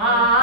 啊。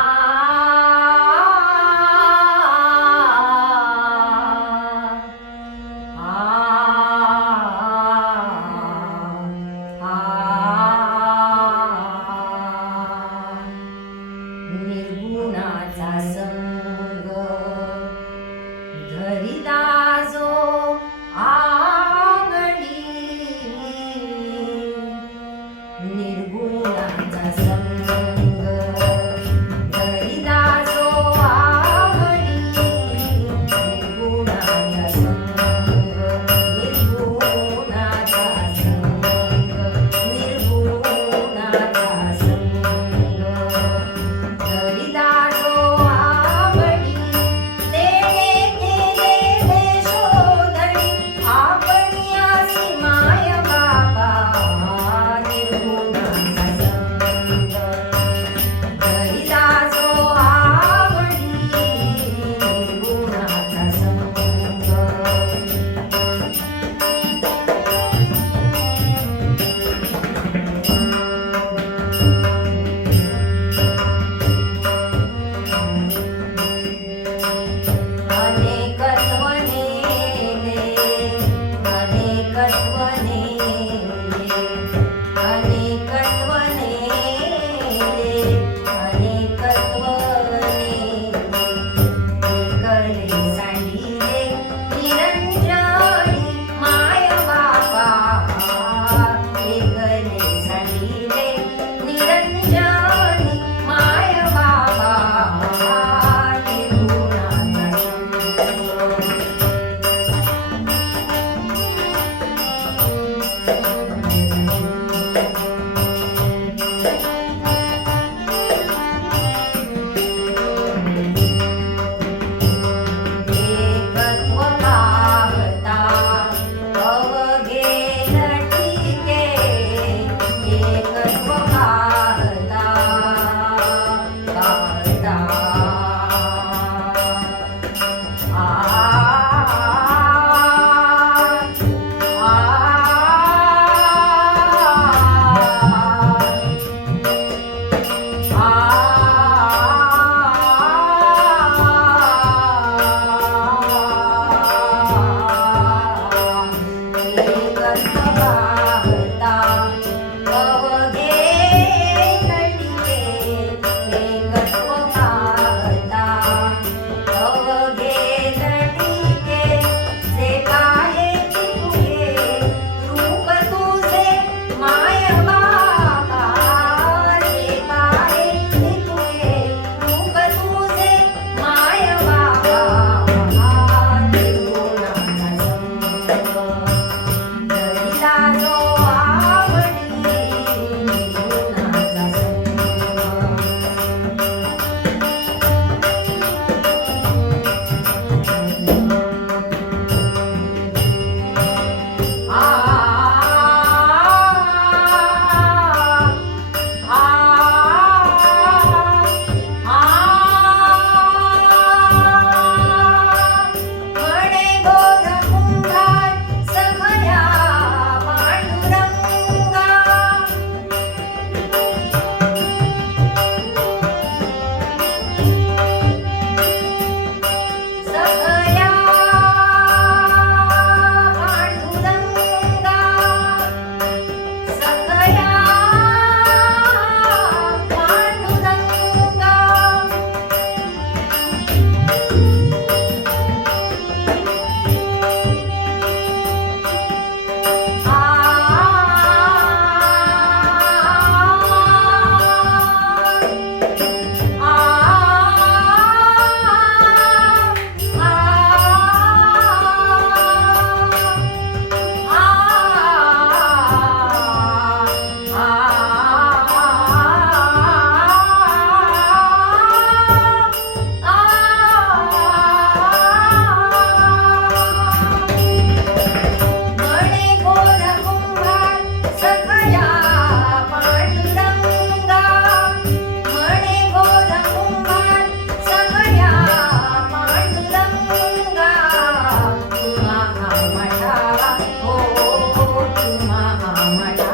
Oh my God.